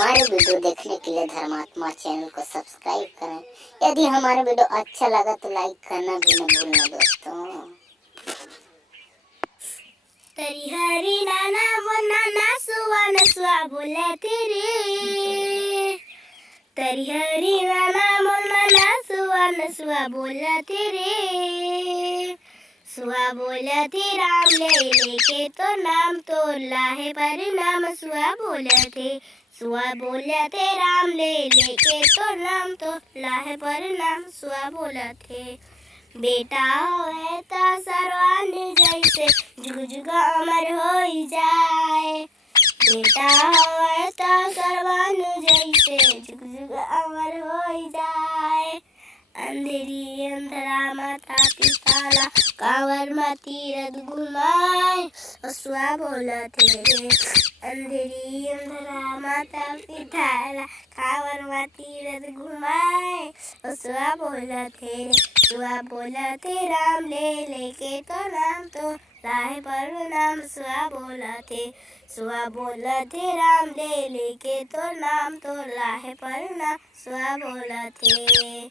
हमारे वीडियो देखने के लिए धर्मात्मा चैनल को सब्सक्राइब करें। यदि हमारा वीडियो अच्छा लगा तो लाइक करना भी न भूलना दोस्तों। तरी हरी नाना वो नाना सुआ नसुआ बोले तेरे, तरी हरी नाना वो नाना सुआ नसुआ बोला तेरे, सुआ बोला थे राम ले लेके तो नाम तो लाहे पर नाम सुआ बोला थे, सुआ बोला थे राम ले लेके तो नाम तो लाहे पर नाम सुआ बोला थे। बेटा होए ता सरवान जैसे जुग जुग अमर हो जाए, बेटा होए ता सरवान जैसे जुग जुग अमर हो जाए। अंधेरी अंधरा माता पिताला कांवर मा तीरथ घुमाए, असुआ बोला थे। अंधेरी अंधरा माता पिताला कांवर मा तीरथ घुमाए, असुआ बोला थे। सुआ बोला थे राम ले लेके तो नाम तो लाहे पर नाम सुआ बोला थे, सुआ बोला थे राम ले लेके तो नाम तो लाहे पर नाम सुआ बोला थे।